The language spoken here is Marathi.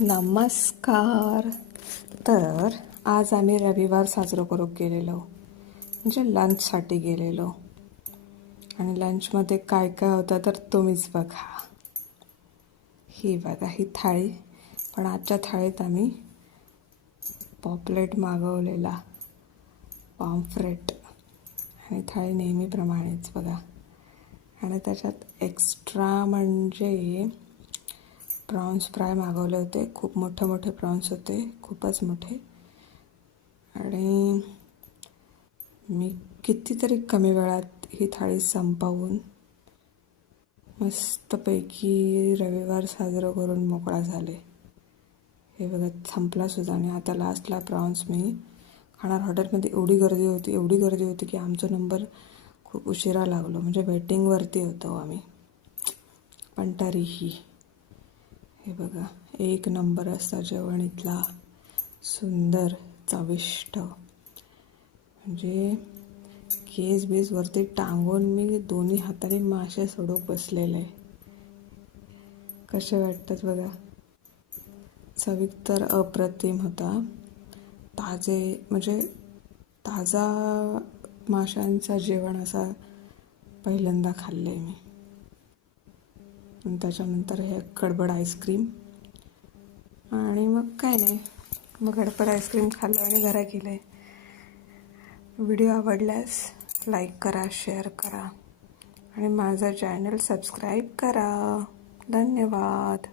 नमस्कार. तर आज आम्ही रविवार साजरा करू गेलेलो, म्हणजे लंचसाठी गेलेलो. आणि लंचमध्ये काय काय होतं तर तुम्हीच बघा. ही बघा ही थाळी. पण आजच्या थाळीत आम्ही पॉपलेट मागवलेला, पॉम्फ्रेट. आणि थाळी नेहमीप्रमाणेच बघा. आणि त्याच्यात एक्स्ट्रा म्हणजे प्रॉन्स फ्राय मागवले होते. खूप मोठे मोठे प्रॉन्स होते, खूपच मोठे. आणि मी कितीतरी कमी वेळात ही थाळी संपवून मस्तपैकी रविवार साजरा करून मोकळा झाले. हे बघा संपला सुद्धा. आणि आता लास्टला प्रॉन्स मी खाणार. हॉटेलमध्ये एवढी गर्दी होती की आमचा नंबर खूप उशिरा लागलो, म्हणजे वेटिंगवरती होतो आम्ही. पण तरीही हे बघा एक नंबर असता जेवण इथला, सुंदर चविष्ट. म्हणजे केस बेस वरती टांगून मी दोन्ही हाताने मासे सोडून बसलेले. कसे वाटतात बघा. चवीत तर अप्रतिम होता. ताजे म्हणजे ताजा माशांचा जेवण असा पहिल्यांदा खाल्ले मी. आणि त्याच्यानंतर हे गडबड आईस्क्रीम. आणि मग काय नाही, मग गडबड आईस्क्रीम खाल्लं आणि घरा गेले. व्हिडिओ आवडल्यास लाईक करा, शेअर करा आणि माझा चॅनल सबस्क्राईब करा. धन्यवाद.